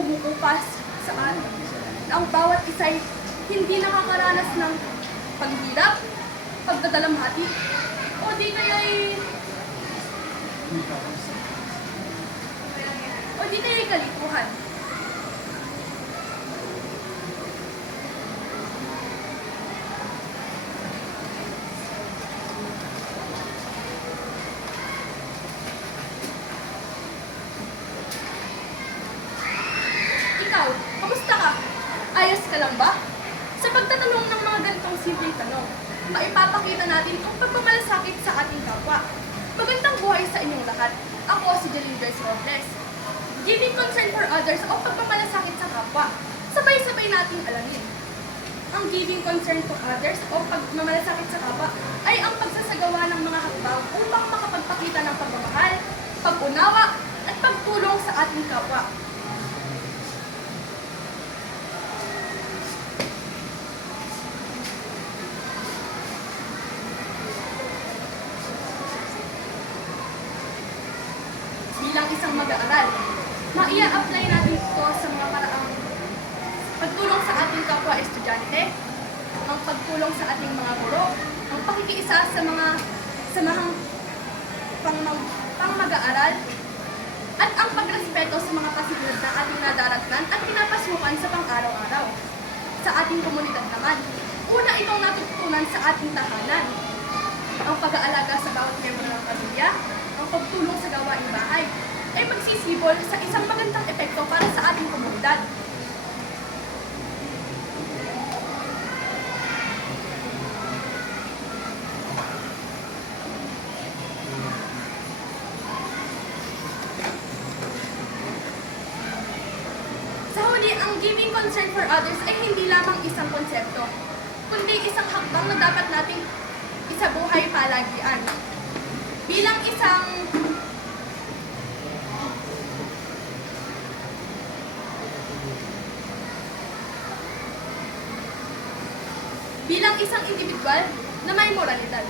kumukupas saan na ang bawat isa'y hindi nakakaranas ng paghirap, pagdadalamhati, o di kaya'y kalituhan. Ikaw, kamusta ka? Ayos ka lang ba? Sa pagtatanong ng mga ganitong simpleng tanong, maipapakita natin ang pagmamalasakit sa ating kapwa. Magandang buhay sa inyong lahat. Ako si Jeline Joyce Robles. Giving concern for others o pagmamalasakit sa kapwa. Sabay-sabay nating alamin. Ang giving concern to others o pagmamalasakit sa kapwa ay ang pagsasagawa ng mga hakbang upang makapagpakita ng pagmamahal, pag-unawa, at pagtulong sa ating kapwa. Bilang isang mag-aaral, maia-apply natin ito sa mga paraang pagtulong sa ating kapwa estudyante, ang pagtulong sa ating mga guro, ang pakikiisa sa mga samahang pang-mag-aaral, at ang pagrespeto sa mga kasunod na ating nadaratnan at pinapasukan sa pang-araw-araw. Sa ating komunidad naman, una itong natutunan sa ating tahanan, ang pag-aalaga sa bawat miyembro ng pamilya, ang pagtulong sa gawaing bahay, ay magsisibol sa isang magandang epekto para sa ating komunidad. Sa huli, ang giving concern for others ay hindi lamang isang konsepto, kundi isang hakbang na dapat nating isabuhay palagian. Bilang isang individual na may moralidad.